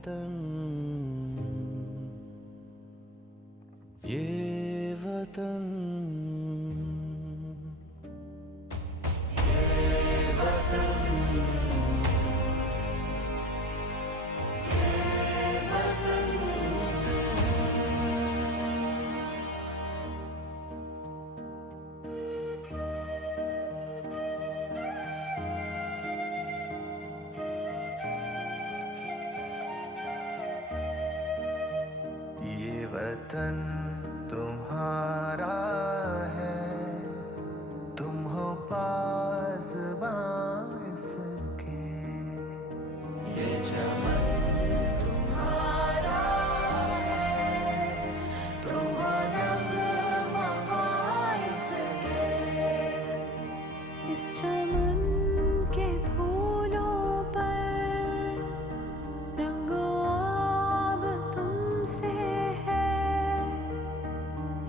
वतन, ये वतन, ये वतन, ये वतन से ये वतन तुम्हारा है, तुम हो पासबां इसके। ये चमन तुम्हारा है, तुम हो नग़मा इसके। इस चमन के फूलों पर रंगो आब तुमसे है।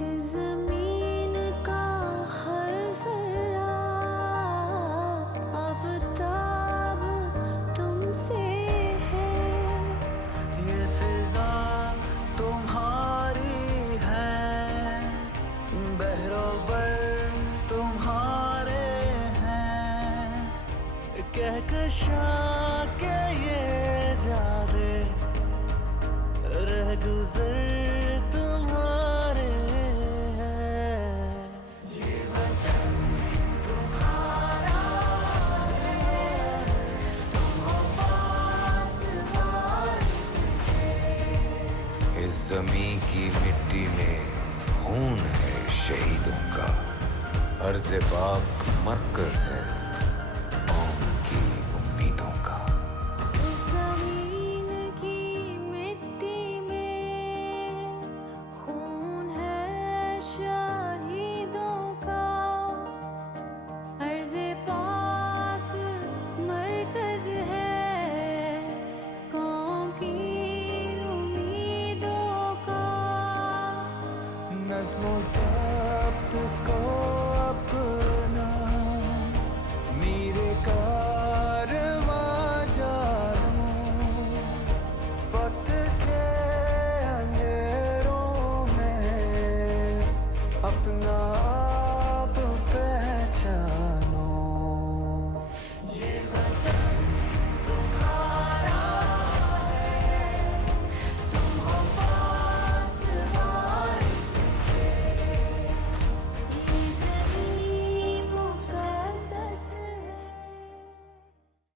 इस ज़मीन का हर ज़र्रा आफ़ताब तुमसे है। ये फिजा तुम्हारी है, बहरोबर तुम्हारे हैं। कहकशा के ये जादे रह गुज़र तुम्हारे हैं। ये वतन तुम्हारा है, तुम हो पासबां इसके। इस ज़मीं की मिट्टी में खून है शहीदों का, अर्ज़ पाक मरकज़ है कौम की उम्मीदों का। इस ज़मीन की मिट्टी में खून है शहीदों का, अर्ज़ पाक मरकज़ है कौम की उम्मीदों का। नज़्मों से